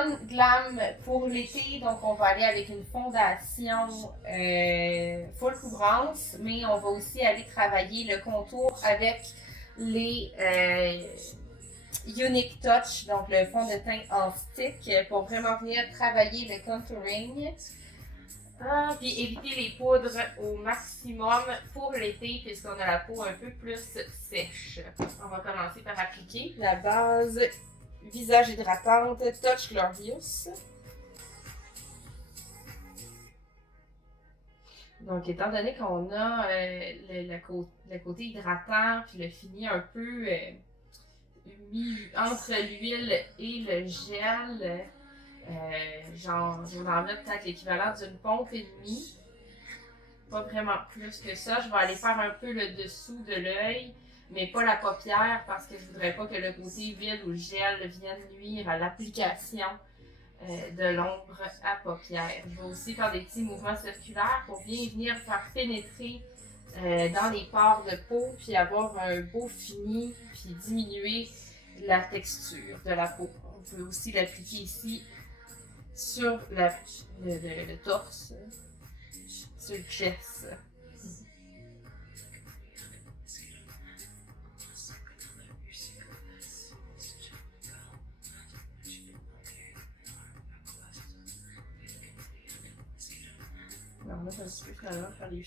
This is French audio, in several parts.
fun, glam pour l'été. Donc, on va aller avec une fondation full couvrance, mais on va aussi aller travailler le contour avec les Unique Touch, donc le fond de teint en stick, pour vraiment venir travailler le contouring. Puis éviter les poudres au maximum pour l'été, puisqu'on a la peau un peu plus sèche. On va commencer par appliquer la base visage hydratante Touch Glorious. Donc, étant donné qu'on a le côté hydratant, puis le fini un peu mis entre l'huile et le gel, genre, je vais en mettre peut-être l'équivalent d'une pompe et demie. Pas vraiment plus que ça. Je vais aller faire un peu le dessous de l'œil, mais pas la paupière parce que je voudrais pas que le côté huile ou gel vienne nuire à l'application de l'ombre à paupières. Je vais aussi faire des petits mouvements circulaires pour bien venir faire pénétrer dans les pores de peau, puis avoir un beau fini, puis diminuer la texture de la peau. On peut aussi l'appliquer ici sur le torse, sur le chest. On va mettre un petit peu finalement faire les yeux.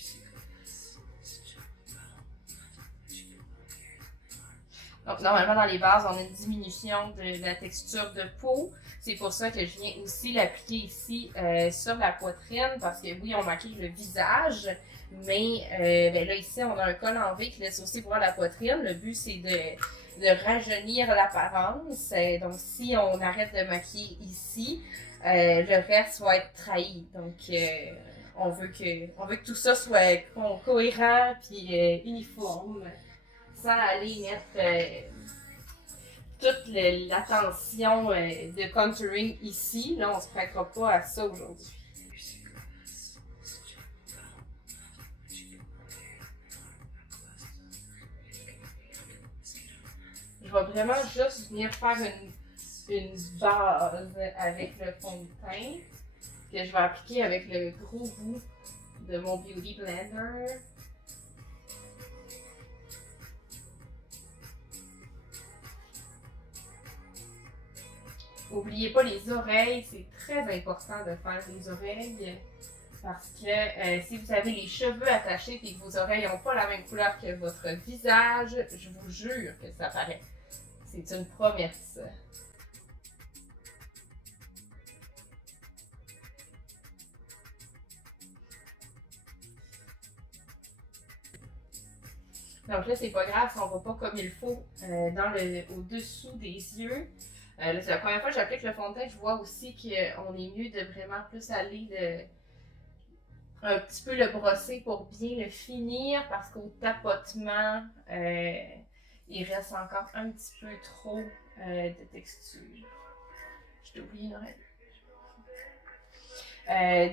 Donc, normalement, dans les bases, on a une diminution de la texture de peau. C'est pour ça que je viens aussi l'appliquer ici sur la poitrine, parce que oui, on maquille le visage, mais ben là, ici, on a un col en V qui laisse aussi voir la poitrine. Le but, c'est de rajeunir l'apparence. Donc, si on arrête de maquiller ici, le reste va être trahi. Donc, on veut que tout ça soit cohérent et uniforme, sans aller mettre toute l'attention de contouring ici. Là, on ne se prêtera pas à ça aujourd'hui. Je vais vraiment juste venir faire une base avec le fond de teint que je vais appliquer avec le gros bout de mon Beauty Blender. N'oubliez pas les oreilles, c'est très important de faire les oreilles parce que si vous avez les cheveux attachés et que vos oreilles n'ont pas la même couleur que votre visage, je vous jure que ça paraît. C'est une promesse. Donc là, c'est pas grave si on va pas comme il faut au-dessous des yeux. Là, c'est la première fois que j'applique le fond de teint. Je vois aussi qu'on est mieux de vraiment plus aller un petit peu le brosser pour bien le finir parce qu'au tapotement, il reste encore un petit peu trop de texture. Je t'ai oublié une oreille.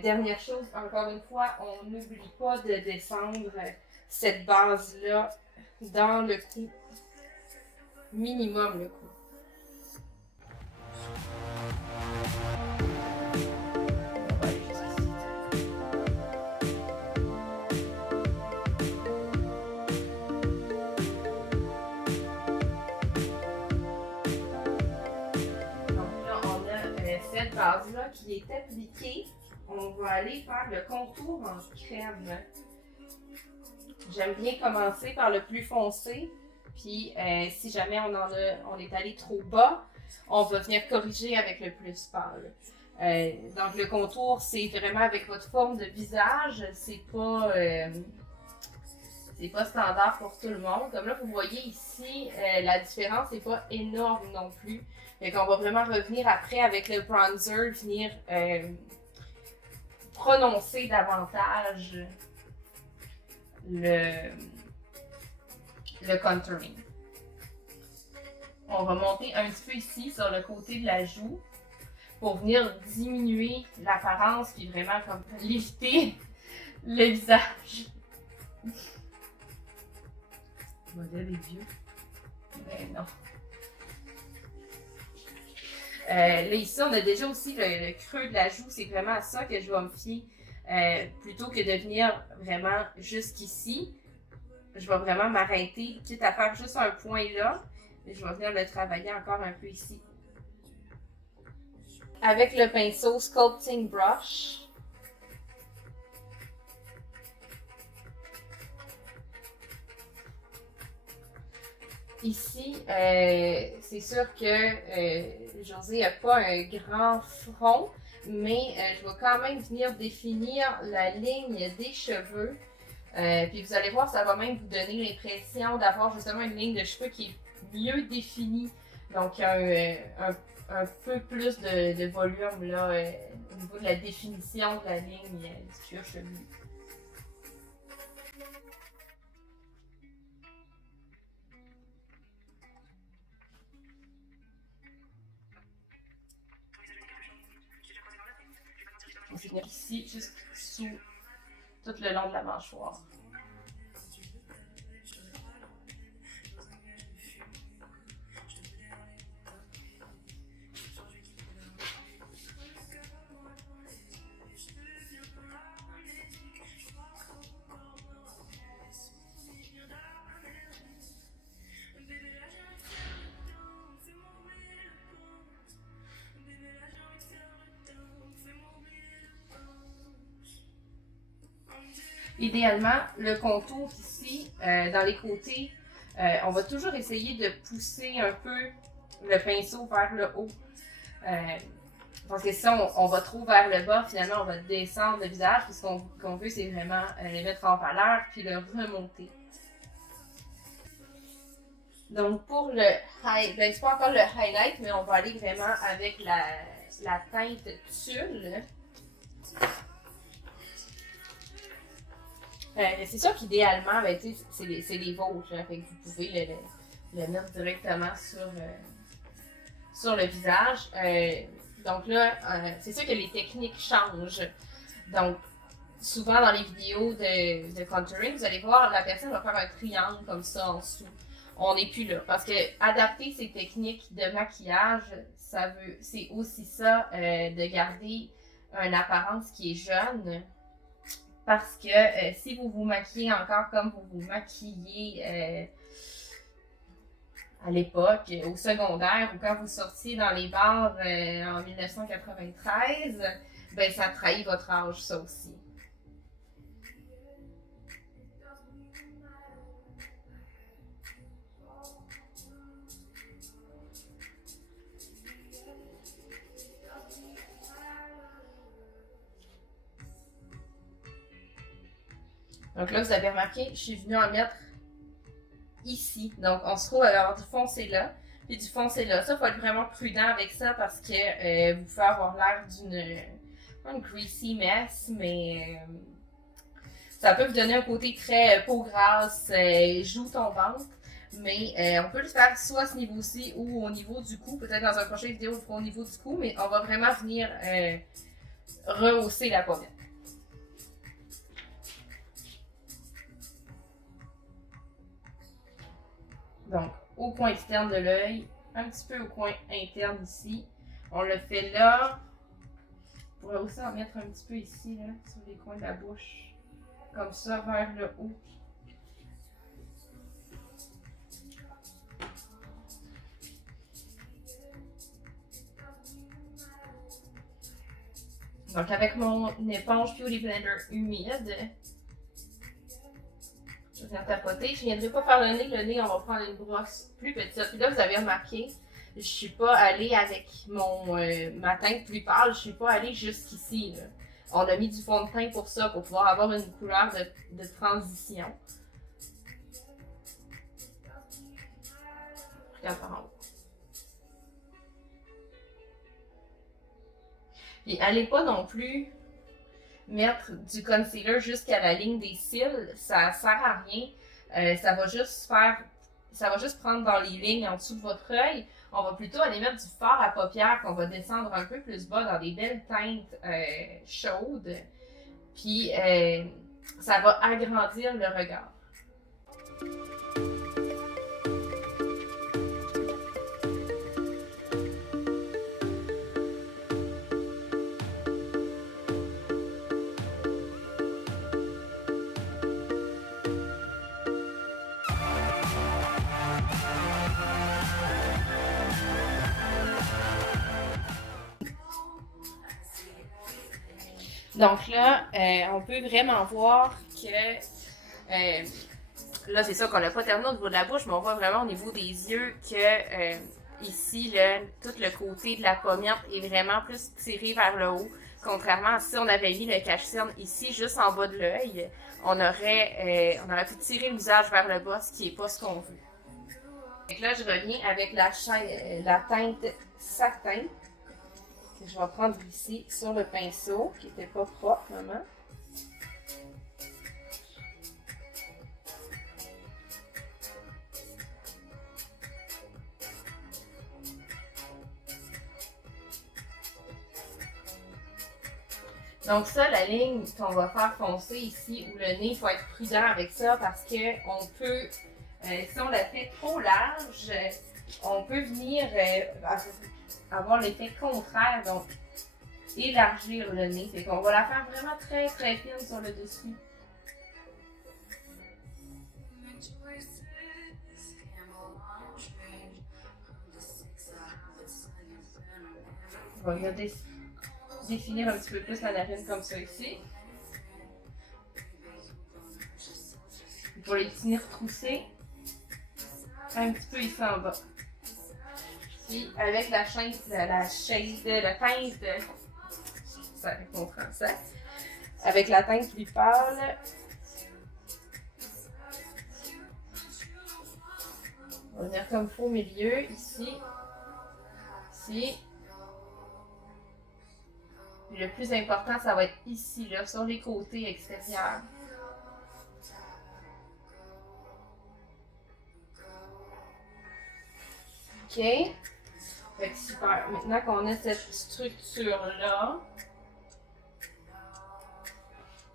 Dernière chose, encore une fois, on n'oublie pas de descendre cette base-là dans le cou. Minimum le cou. Cette base-là qui est appliquée, on va aller faire le contour en crème. J'aime bien commencer par le plus foncé, puis si jamais on est allé trop bas, on va venir corriger avec le plus pâle. Donc le contour, c'est vraiment avec votre forme de visage, c'est pas standard pour tout le monde. Comme là, vous voyez ici, la différence n'est pas énorme non plus. Donc, on va vraiment revenir après avec le bronzer, venir prononcer davantage le contouring. On va monter un petit peu ici sur le côté de la joue pour venir diminuer l'apparence puis vraiment comme lifter le visage. Modèle est vieux. Ben non. Là, ici, on a déjà aussi le creux de la joue. C'est vraiment à ça que je vais me fier. Plutôt que de venir vraiment jusqu'ici, je vais vraiment m'arrêter, quitte à faire juste un point là. Et je vais venir le travailler encore un peu ici. Avec le pinceau Sculpting Brush. Ici, c'est sûr que José n'a pas un grand front, mais je vais quand même venir définir la ligne des cheveux. Puis vous allez voir, ça va même vous donner l'impression d'avoir justement une ligne de cheveux qui est mieux définie. Donc un peu plus de volume là, au niveau de la définition de la ligne du cuir chevelu. On va venir ici, juste sous tout le long de la mâchoire. Idéalement, le contour ici, dans les côtés, on va toujours essayer de pousser un peu le pinceau vers le haut. Parce que si on va trop vers le bas, finalement, on va descendre le visage. Puis ce qu'on veut, c'est vraiment le mettre en valeur puis le remonter. Donc pour le highlight, ben, c'est pas encore le highlight, mais on va aller vraiment avec la teinte tulle. C'est sûr qu'idéalement, ben, c'est les vôtres, hein, fait que vous pouvez le mettre directement sur le visage. Donc là, c'est sûr que les techniques changent. Donc, souvent dans les vidéos de contouring, vous allez voir, la personne va faire un triangle comme ça en dessous. On n'est plus là. Parce que adapter ces techniques de maquillage, c'est aussi ça, de garder une apparence qui est jeune. Parce que si vous vous maquillez encore comme vous vous maquilliez à l'époque, au secondaire, ou quand vous sortiez dans les bars en 1993, ben ça trahit votre âge, ça aussi. Donc là, vous avez remarqué, je suis venue en mettre ici. Donc, on se trouve à avoir du foncé là, puis du foncé là. Ça, il faut être vraiment prudent avec ça parce que vous pouvez avoir l'air pas une greasy mess, mais ça peut vous donner un côté très peau grasse, joue tombante. Mais on peut le faire soit à ce niveau-ci ou au niveau du cou. Peut-être dans une prochaine vidéo, on le fera au niveau du cou, mais on va vraiment venir rehausser la pommette. Donc, au coin externe de l'œil, un petit peu au coin interne ici. On le fait là. On pourrait aussi en mettre un petit peu ici, là, sur les coins de la bouche. Comme ça, vers le haut. Donc, avec mon éponge Beauty Blender humide, je viens tapoter. Je ne viendrai pas faire le nez. Le nez, on va prendre une brosse plus petite. Puis là, vous avez remarqué, je ne suis pas allée avec ma teinte plus pâle. Je ne suis pas allée jusqu'ici. On a mis du fond de teint pour ça, pour pouvoir avoir une couleur de transition. Regarde par en haut. Puis, allez pas non plus mettre du concealer jusqu'à la ligne des cils, ça sert à rien. Ça va juste prendre dans les lignes en dessous de votre œil. On va plutôt aller mettre du fard à paupières qu'on va descendre un peu plus bas dans des belles teintes chaudes. Puis ça va agrandir le regard. Donc là, on peut vraiment voir que là, c'est ça qu'on n'a pas terminé au niveau de la bouche, mais on voit vraiment au niveau des yeux que ici, là, tout le côté de la pommette est vraiment plus tiré vers le haut. Contrairement à si on avait mis le cache-cerne ici, juste en bas de l'œil, on aurait pu tirer le visage vers le bas, ce qui n'est pas ce qu'on veut. Donc là, je reviens avec la teinte satin, que je vais prendre ici sur le pinceau, qui n'était pas propre, vraiment. Donc ça, la ligne qu'on va faire foncer ici, ou le nez, il faut être prudent avec ça parce qu'on peut, si on la fait trop large, on peut venir avoir l'effet contraire, donc élargir le nez. Fait qu'on va la faire vraiment très très fine sur le dessus. On va définir un petit peu plus la narine comme ça ici. Pour les petits nez retroussés, un petit peu ici en bas. Puis avec la teinte ça mon français, avec la teinte plus pâle, on va venir comme il faut au milieu, ici, ici. Le plus important, ça va être ici, là, sur les côtés extérieurs. OK. Fait que super. Maintenant qu'on a cette structure-là,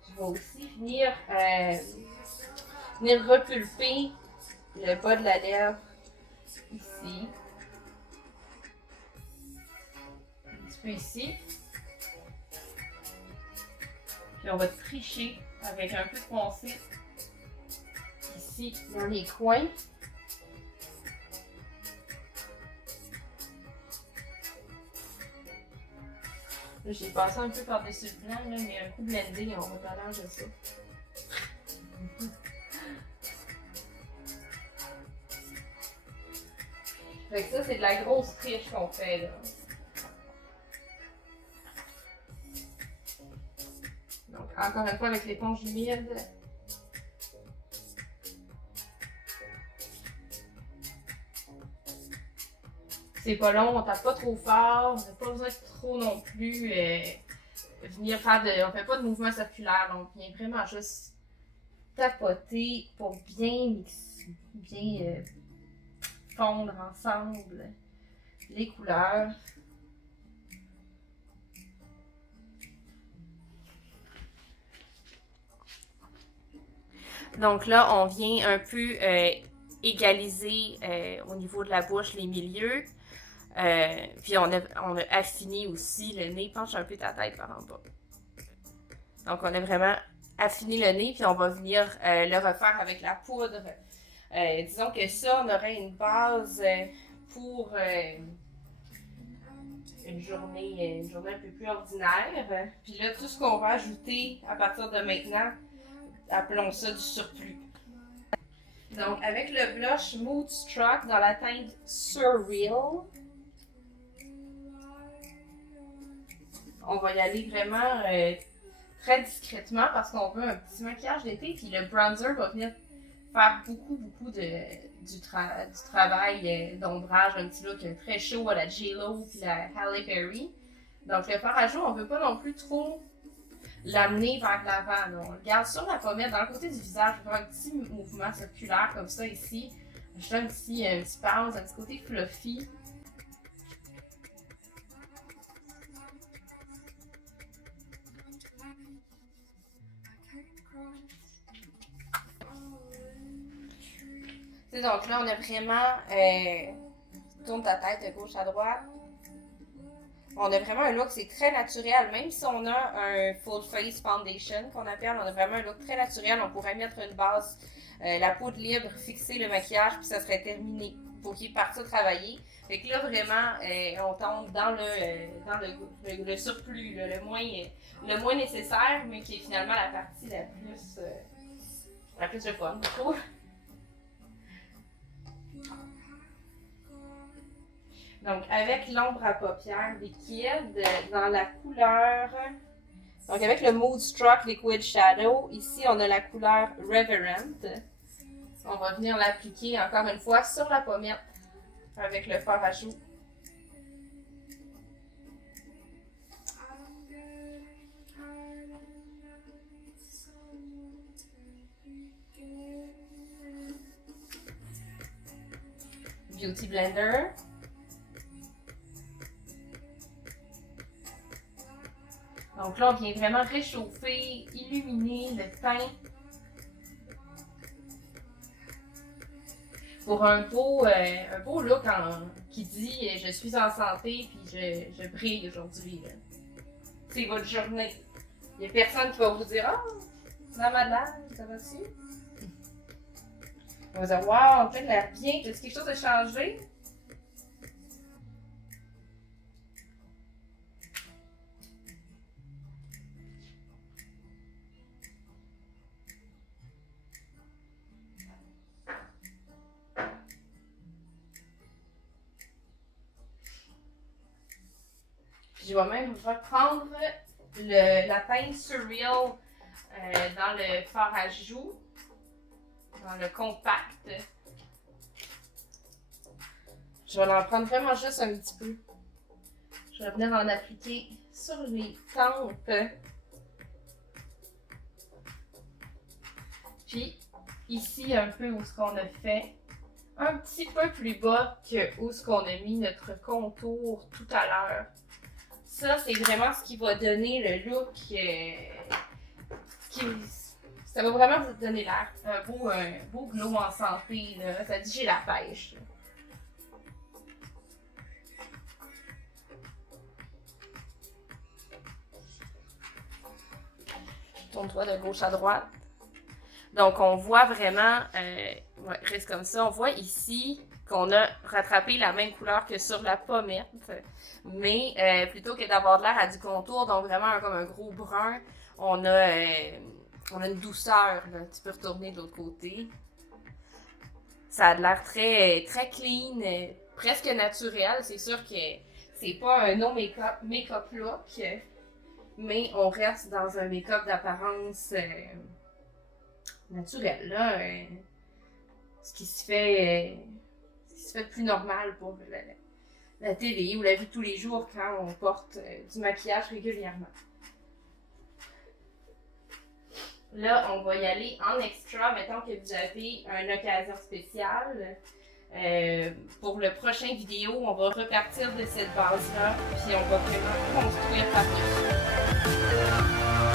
je vais aussi venir repulper le bas de la lèvre ici. Un petit peu ici. Puis on va tricher avec un peu de foncé ici dans les coins. Là, j'ai passé un peu par-dessus le blanc, là, mais un coup blendé, on va pas l'âge de ça. Fait que ça, c'est de la grosse triche qu'on fait, là. Donc, encore une fois, avec l'éponge humide. C'est pas long, on tape pas trop fort, on n'a pas besoin de trop non plus venir faire on fait pas de mouvement circulaire, donc on vient vraiment juste tapoter pour bien mixer, bien fondre ensemble les couleurs. Donc là, on vient un peu égaliser au niveau de la bouche les milieux. Puis on a affiné aussi le nez. Penche un peu ta tête par en bas. Donc on a vraiment affiné le nez, puis on va venir le refaire avec la poudre. Disons que ça, on aurait une base pour une journée un peu plus ordinaire. Puis là, tout ce qu'on va ajouter à partir de maintenant, appelons ça du surplus. Donc avec le blush Moodstruck dans la teinte Surreal, on va y aller vraiment très discrètement parce qu'on veut un petit maquillage d'été. Puis le bronzer va venir faire beaucoup du travail d'ombrage, un petit look très chaud à la J.Lo puis la Halle Berry. Donc le fard à joues, on ne veut pas non plus trop l'amener vers l'avant. On le garde sur la pommette, dans le côté du visage, on va faire un petit mouvement circulaire comme ça ici. Je donne ici un petit pause, un petit côté fluffy. Donc là, on a vraiment, tourne ta tête de gauche à droite. On a vraiment un look, c'est très naturel. Même si on a un full face foundation qu'on appelle, on a vraiment un look très naturel. On pourrait mettre une base, la poudre libre, fixer le maquillage, puis ça serait terminé. pour qu'il parte travailler. Fait que là, vraiment, on tombe dans le surplus, là, le moins nécessaire, mais qui est finalement la partie la plus fun, je trouve. Donc, avec l'ombre à paupières liquide, dans la couleur... Donc, avec le Moodstruck Liquid Shadow, ici, on a la couleur Reverent. On va venir l'appliquer encore une fois sur la pommette avec le fard à joues. Beauty Blender. Donc là, on vient vraiment réchauffer, illuminer le teint pour un beau look qui dit « Je suis en santé puis je brille aujourd'hui. » C'est votre journée. Il n'y a personne qui va vous dire « Ah, la madame, ça va-tu? » On va dire « Wow, tu as l'air bien, as-tu quelque chose de changé? » Je vais même reprendre la teinte Surreal dans le fard à joues, dans le compact. Je vais en prendre vraiment juste un petit peu. Je vais venir en appliquer sur les tempes. Puis ici un peu où ce qu'on a fait, un petit peu plus bas que où ce qu'on a mis notre contour tout à l'heure. Ça, c'est vraiment ce qui va donner le look ça va vraiment vous donner l'air. Un beau glow en santé, là. Ça dit j'ai la pêche. Tourne-toi de gauche à droite. Donc, on voit vraiment, reste comme ça, on voit ici qu'on a rattrapé la même couleur que sur la pommette, mais plutôt que d'avoir de l'air à du contour, donc vraiment comme un gros brun, on a une douceur, là. Tu peux retourner de l'autre côté. Ça a de l'air très, très clean, presque naturel. C'est sûr que c'est pas un no make-up look, mais on reste dans un make-up d'apparence naturelle, là. Ce qui se fait de plus normal pour la télé ou la vie de tous les jours quand on porte du maquillage régulièrement. Là, on va y aller en extra, mettons que vous avez une occasion spéciale. Pour le prochain vidéo, on va repartir de cette base-là, puis on va vraiment construire par-dessus.